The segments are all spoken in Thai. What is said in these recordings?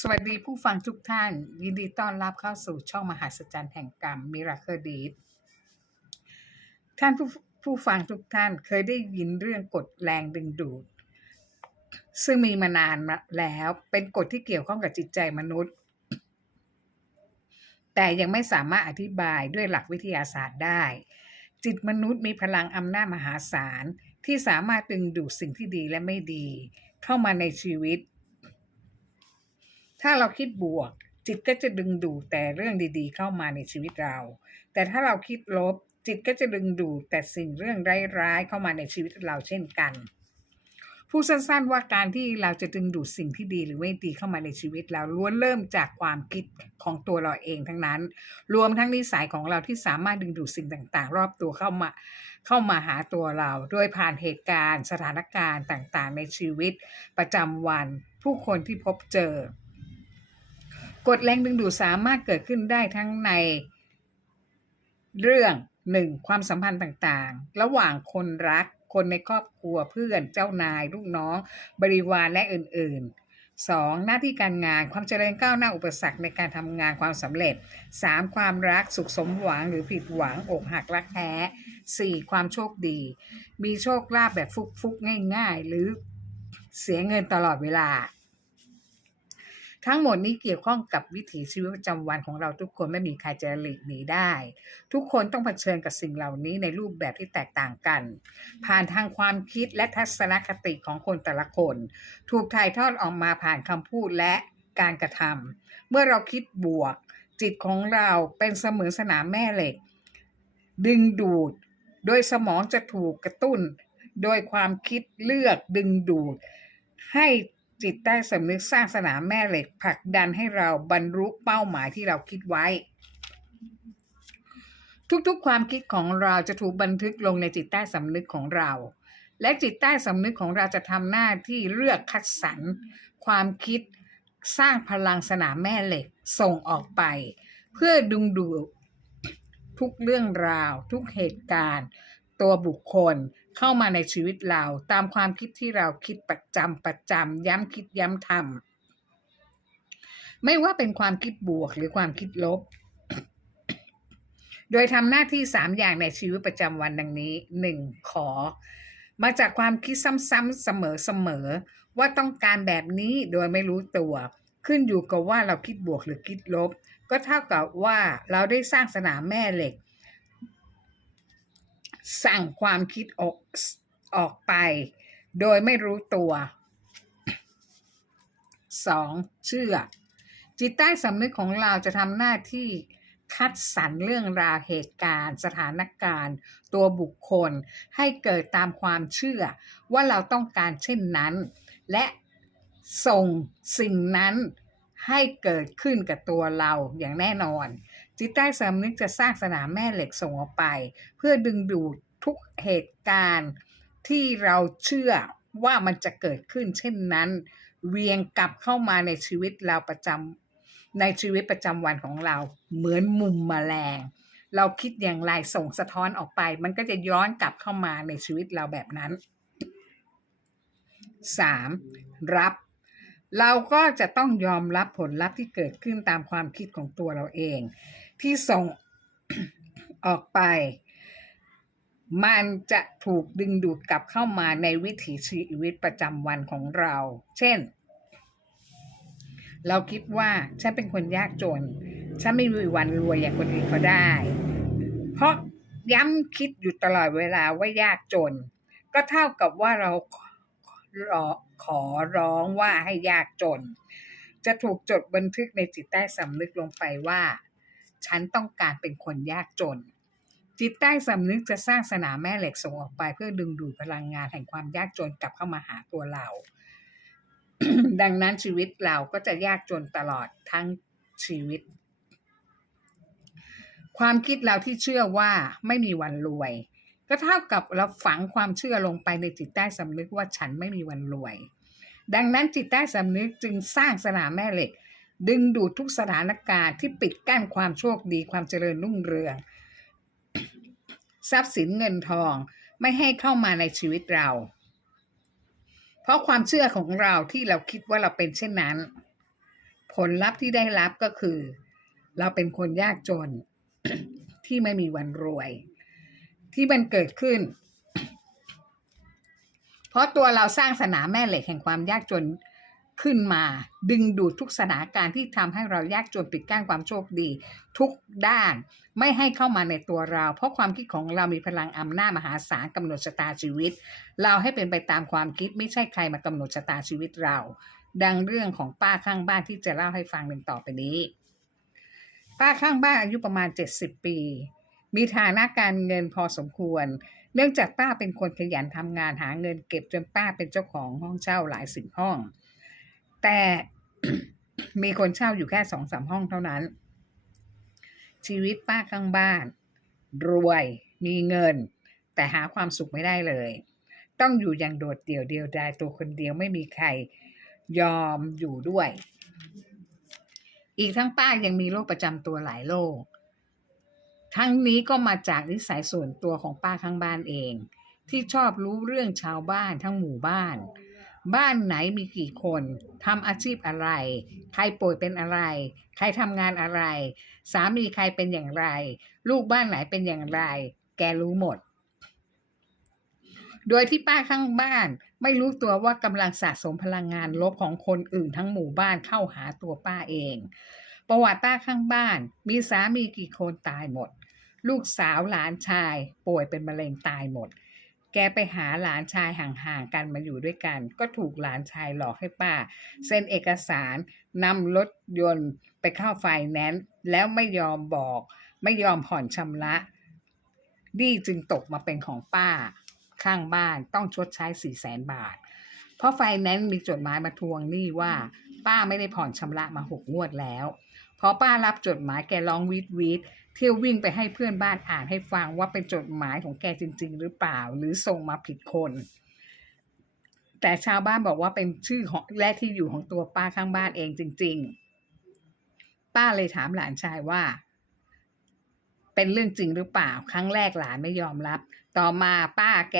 สวัสดีผู้ฟังทุกท่านยินดีต้อนรับเข้าสู่ช่องมหัศจรรย์แห่งกรรม Miracle Deed ท่านผู้ฟังทุกท่านเคยได้ยินเรื่องกฎแรงดึงดูดซึ่งมีมานานมาแล้วเป็นกฎที่เกี่ยวข้องกับจิตใจมนุษย์แต่ยังไม่สามารถอธิบายด้วยหลักวิทยาศาสตร์ได้จิตมนุษย์มีพลังอำนาจมหาศาลที่สามารถดึงดูดสิ่งที่ดีและไม่ดีเข้ามาในชีวิตถ้าเราคิดบวกจิตก็จะดึงดูดแต่เรื่องดีๆเข้ามาในชีวิตเราแต่ถ้าเราคิดลบจิตก็จะดึงดูดแต่สิ่งเรื่องร้ายๆเข้ามาในชีวิตเราเช่นกันพูดสั้นๆว่าการที่เราจะดึงดูดสิ่งที่ดีหรือไม่ดีเข้ามาในชีวิตเราล้วนเริ่มจากความคิดของตัวเราเองทั้งนั้นรวมทั้งนิสัยของเราที่สามารถดึงดูดสิ่งต่างๆรอบตัวเข้ามาหาตัวเราโดยผ่านเหตุการณ์สถานการณ์ต่างๆในชีวิตประจำวันผู้คนที่พบเจอกฎแรงดึงดูดสามารถเกิดขึ้นได้ทั้งในเรื่อง1ความสัมพันธ์ต่างๆระหว่างคนรักคนในครอบครัวเพื่อนเจ้านายลูกน้องบริวารและอื่นๆ2หน้าที่การงานความเจริญก้าวหน้าอุปสรรคในการทำงานความสำเร็จ3ความรักสุขสมหวังหรือผิดหวังอกหักรักแท้4ความโชคดีมีโชคลาภแบบฟุกๆง่ายๆหรือเสียเงินตลอดเวลาทั้งหมดนี้เกี่ยวข้องกับวิถีชีวิตประจำวันของเราทุกคนไม่มีใครจะหลีกหนีได้ทุกคนต้องเผชิญกับสิ่งเหล่านี้ในรูปแบบที่แตกต่างกันผ่านทางความคิดและทัศนคติของคนแต่ละคนถูกถ่ายทอดออกมาผ่านคำพูดและการกระทำเมื่อเราคิดบวกจิตของเราเป็นเสมือนสนามแม่เหล็กดึงดูดโดยสมองจะถูกกระตุ้นโดยความคิดเลือกดึงดูดให้จิตใต้สำนึกสร้างสนามแม่เหล็กผลักดันให้เราบรรลุเป้าหมายที่เราคิดไว้ทุกๆความคิดของเราจะถูกบันทึกลงในจิตใต้สำนึกของเราและจิตใต้สำนึกของเราจะทำหน้าที่เลือกคัดสรรความคิดสร้างพลังสนามแม่เหล็กส่งออกไปเพื่อดึงดูดทุกเรื่องราวทุกเหตุการณ์ตัวบุคคลเข้ามาในชีวิตเราตามความคิดที่เราคิดประจำย้ำคิดย้ำทำไม่ว่าเป็นความคิดบวกหรือความคิดลบโดยทำหน้าที่3อย่างในชีวิตประจำวันดังนี้1ขอมาจากความคิดซ้ำๆเสมอๆว่าต้องการแบบนี้โดยไม่รู้ตัวขึ้นอยู่กับว่าเราคิดบวกหรือคิดลบก็เท่ากับว่าเราได้สร้างสนามแม่เหล็กสั่งความคิดออกไปโดยไม่รู้ตัว 2. เชื่อจิตใต้สำนึกของเราจะทำหน้าที่คัดสรรเรื่องราวเหตุการณ์สถานการณ์ตัวบุคคลให้เกิดตามความเชื่อว่าเราต้องการเช่นนั้นและส่งสิ่งนั้นให้เกิดขึ้นกับตัวเราอย่างแน่นอนจิตใต้สำนึกจะสร้างสนามแม่เหล็กส่งออกไปเพื่อดึงดูดทุกเหตุการณ์ที่เราเชื่อว่ามันจะเกิดขึ้นเช่นนั้นเวียงกลับเข้ามาในชีวิตเราในชีวิตประจำวันของเราเหมือนมุมแมลงเราคิดอย่างไรส่งสะท้อนออกไปมันก็จะย้อนกลับเข้ามาในชีวิตเราแบบนั้น 3. รับเราก็จะต้องยอมรับผลลัพธ์ที่เกิดขึ้นตามความคิดของตัวเราเองที่ส่ง ออกไปมันจะถูกดึงดูดกลับเข้ามาในวิถีชีวิตประจำวันของเราเช่นเราคิดว่าฉันเป็นคนยากจนฉันไม่มีวันรวยอย่างคนอื่นเขาได้เพราะย้ำคิดอยู่ตลอดเวลาว่ายากจนก็เท่ากับว่าเราขอร้องว่าให้ยากจนจะถูกจดบันทึกในจิตใต้สำนึกลงไปว่าฉันต้องการเป็นคนยากจนจิตใต้สำนึกจะสร้างสนามแม่เหล็กส่งออกไปเพื่อดึงดูดพลังงานแห่งความยากจนกลับเข้ามาหาตัวเรา ดังนั้นชีวิตเราก็จะยากจนตลอดทั้งชีวิตความคิดเราที่เชื่อว่าไม่มีวันรวยก็เท่ากับเราฝังความเชื่อลงไปในจิตใต้สำนึกว่าฉันไม่มีวันรวยดังนั้นจิตใต้สำนึกจึงสร้างสนามแม่เหล็กดึงดูดทุกสถานการณ์ที่ปิดกั้นความโชคดีความเจริญรุ่งเรืองทรัพย์สินเงินทองไม่ให้เข้ามาในชีวิตเราเพราะความเชื่อของเราที่เราคิดว่าเราเป็นเช่นนั้น ผลลัพธ์ที่ได้รับก็คือเราเป็นคนยากจน ที่ไม่มีวันรวยที่มันเกิดขึ้นเพราะตัวเราสร้างสนามแม่เหล็กแห่งความยากจนขึ้นมาดึงดูดทุกสถานการณ์ที่ทำให้เรายากจนปิดกั้นความโชคดีทุกด้านไม่ให้เข้ามาในตัวเราเพราะความคิดของเรามีพลังอำนาจมหาศาลกำหนดชะตาชีวิตเราให้เป็นไปตามความคิดไม่ใช่ใครมากำหนดชะตาชีวิตเราดังเรื่องของป้าข้างบ้านที่จะเล่าให้ฟังหนึ่งต่อไปนี้ป้าข้างบ้านอายุประมาณ70 ปีมีฐานะการเงินพอสมควรเนื่องจากป้าเป็นคนขยันทำงานหาเงินเก็บจนป้าเป็นเจ้าของห้องเช่าหลาย10 ห้องแต่ มีคนเช่าอยู่แค่2-3 ห้องเท่านั้นชีวิตป้าข้างบ้านรวยมีเงินแต่หาความสุขไม่ได้เลยต้องอยู่อย่างโดดเดี่ยวเดียวดายตัวคนเดียวไม่มีใครยอมอยู่ด้วยอีกทั้งป้ายังมีโรคประจำตัวหลายโรคทั้งนี้ก็มาจากนิสัยส่วนตัวของป้าข้างบ้านเองที่ชอบรู้เรื่องชาวบ้านทั้งหมู่บ้านบ้านไหนมีกี่คนทำอาชีพอะไรใครป่วยเป็นอะไรใครทำงานอะไรสามีใครเป็นอย่างไรลูกบ้านไหนเป็นอย่างไรแกรู้หมดโดยที่ป้าข้างบ้านไม่รู้ตัวว่ากำลังสะสมพลังงานลบของคนอื่นทั้งหมู่บ้านเข้าหาตัวป้าเองประวัติป้าข้างบ้านมีสามีกี่คนตายหมดลูกสาวหลานชายป่วยเป็นมะเร็งตายหมดแกไปหาหลานชายห่างๆกันมาอยู่ด้วยกันก็ถูกหลานชายหลอกให้ป้าเซ็นเอกสารนำรถยนต์ไปเข้าไฟแนนซ์แล้วไม่ยอมบอกไม่ยอมผ่อนชำระหนี้จึงตกมาเป็นของป้าข้างบ้านต้องชดใช้400,000 บาทเพราะไฟแนนซ์มีจดหมายมาทวงหนี้ว่าป้าไม่ได้ผ่อนชำระมา6 งวดแล้วพอป้ารับจดหมายแกร้องวีดเที่ยววิ่งไปให้เพื่อนบ้านอ่านให้ฟังว่าเป็นจดหมายของแกจริงๆหรือเปล่าหรือส่งมาผิดคนแต่ชาวบ้านบอกว่าเป็นชื่อของและที่อยู่ของตัวป้าข้างบ้านเองจริงๆป้าเลยถามหลานชายว่าเป็นเรื่องจริงหรือเปล่าครั้งแรกหลานไม่ยอมรับต่อมาป้าแก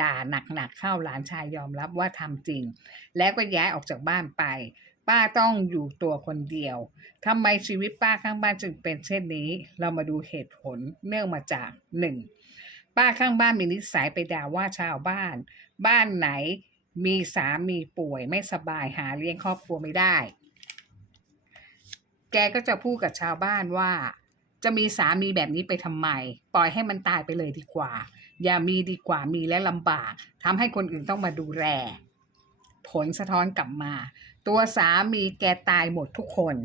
ด่าหนักๆเข้าหลานชายยอมรับว่าทำจริงแล้วก็ย้ายออกจากบ้านไปป้าต้องอยู่ตัวคนเดียวทำไมชีวิตป้าข้างบ้านจึงเป็นเช่นนี้เรามาดูเหตุผลเนื่องมาจาก 1. ป้าข้างบ้านมีนิสัยไปด่าว่าชาวบ้านบ้านไหนมีสามีป่วยไม่สบายหาเลี้ยงครอบครัวไม่ได้แกก็จะพูดกับชาวบ้านว่าจะมีสามีแบบนี้ไปทำไมปล่อยให้มันตายไปเลยดีกว่าอย่ามีดีกว่ามีและลำบากทำให้คนอื่นต้องมาดูแลผลสะท้อนกลับมาตัวสามีแกตายหมดทุกคน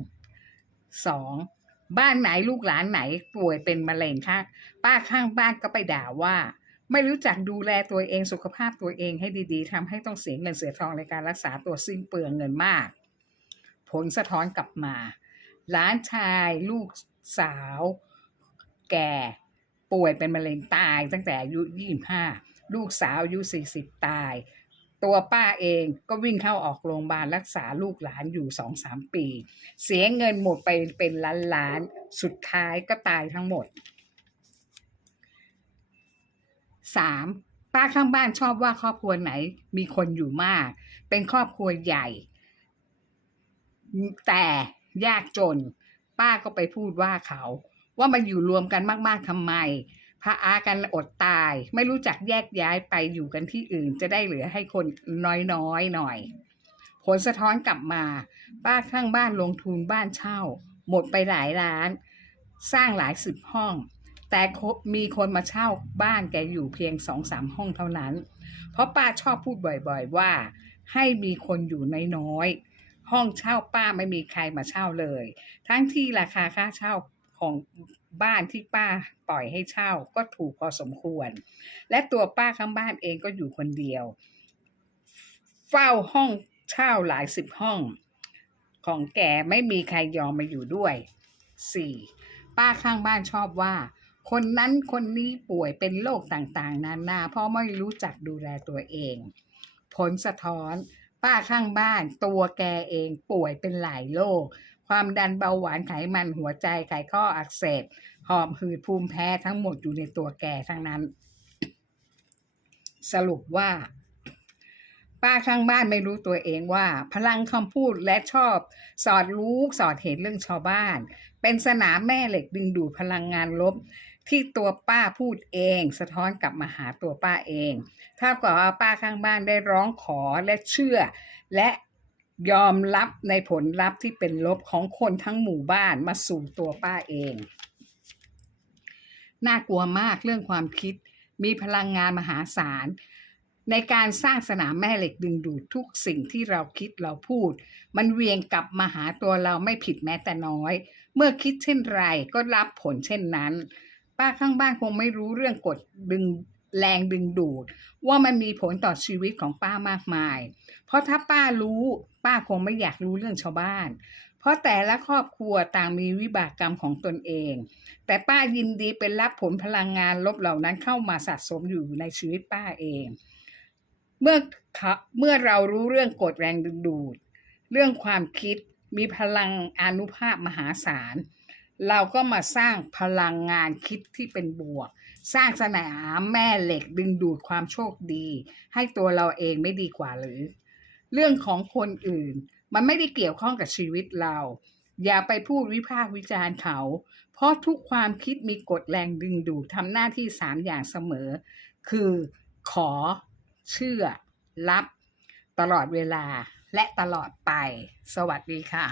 2. บ้านไหนลูกหลานไหนป่วยเป็นมะเร็งค่ะป้าข้างบ้านก็ไปด่าว่าไม่รู้จักดูแลตัวเองสุขภาพตัวเองให้ดีๆทำให้ต้องเสียเงินเสียทองในการรักษาตัวสิ้นเปลืองเงินมากผลสะท้อนกลับมาหลานชายลูกสาวแก่ป่วยเป็นมะเร็งตายตั้งแต่อายุ25ลูกสาวอายุ40ตายตัวป้าเองก็วิ่งเข้าออกโรงพยาบาลรักษาลูกหลานอยู่ 2-3 ปีเสียเงินหมดไปเป็นล้านๆสุดท้ายก็ตายทั้งหมด 3. ป้าข้างบ้านชอบว่าครอบครัวไหนมีคนอยู่มากเป็นครอบครัวใหญ่แต่ยากจนป้าก็ไปพูดว่าเขาว่ามาอยู่รวมกันมากๆทำไมพาอากันอดตายไม่รู้จักแยกย้ายไปอยู่กันที่อื่นจะได้เหลือให้คนน้อยๆหน่อยผลสะท้อนกลับมาป้าข้างบ้านลงทุนบ้านเช่าหมดไปหลายล้านสร้างหลาย10 ห้องแต่มีคนมาเช่าบ้านแกอยู่เพียง 2-3 ห้องเท่านั้นเพราะป้าชอบพูดบ่อยๆว่าให้มีคนอยู่น้อยๆห้องเช่าป้าไม่มีใครมาเช่าเลยทั้งที่ราคาค่าเช่าของบ้านที่ป้าปล่อยให้เช่าก็ถูกพอสมควรและตัวป้าข้างบ้านเองก็อยู่คนเดียวเฝ้าห้องเช่าหลาย10 ห้องของแกไม่มีใครยอมมาอยู่ด้วย 4. ป้าข้างบ้านชอบว่าคนนั้นคนนี้ป่วยเป็นโรคต่างๆนานาเพราะไม่รู้จักดูแลตัวเองผลสะท้อนป้าข้างบ้านตัวแกเองป่วยเป็นหลายโรคความดันเบาหวานไขมันหัวใจไขข้ออักเสบหอบหืดภูมิแพ้ทั้งหมดอยู่ในตัวแกทั้งนั้นสรุปว่า ป้าข้างบ้านไม่รู้ตัวเองว่าพลังคำพูดและชอบสอดรู้สอดเห็นเรื่องชาวบ้านเป็นสนามแม่เหล็กดึงดูดพลังงานลบที่ตัวป้าพูดเองสะท้อนกลับมาหาตัวป้าเองถ้ากับว่าป้าข้างบ้านได้ร้องขอและเชื่อและยอมรับในผลลัพธ์ที่เป็นลบของคนทั้งหมู่บ้านมาสู่ตัวป้าเองน่ากลัวมากเรื่องความคิดมีพลังงานมหาศาลในการสร้างสนามแม่เหล็กดึงดูดทุกสิ่งที่เราคิดเราพูดมันเวียงกลับมาหาตัวเราไม่ผิดแม้แต่น้อยเมื่อคิดเช่นไรก็รับผลเช่นนั้นป้าข้างบ้านคงไม่รู้เรื่องกฎดึงแรงดึงดูดว่ามันมีผลต่อชีวิตของป้ามากมายเพราะถ้าป้ารู้ป้าคงไม่อยากรู้เรื่องชาวบ้านเพราะแต่ละครอบครัวต่างมีวิบากกรรมของตนเองแต่ป้ายินดีเป็นรับผลพลังงานลบเหล่านั้นเข้ามาสะสมอยู่ในชีวิตป้าเองเมื่อเมื่อเรารู้เรื่องกฎแรงดึงดูดเรื่องความคิดมีพลังอานุภาพมหาศาลเราก็มาสร้างพลังงานคิดที่เป็นบวกสร้างสนามแม่เหล็กดึงดูดความโชคดีให้ตัวเราเองไม่ดีกว่าหรือเรื่องของคนอื่นมันไม่ได้เกี่ยวข้องกับชีวิตเราอย่าไปพูดวิพากษ์วิจารณ์เขาเพราะทุกความคิดมีกฎแรงดึงดูดทำหน้าที่3อย่างเสมอคือขอเชื่อรับตลอดเวลาและตลอดไปสวัสดีค่ะ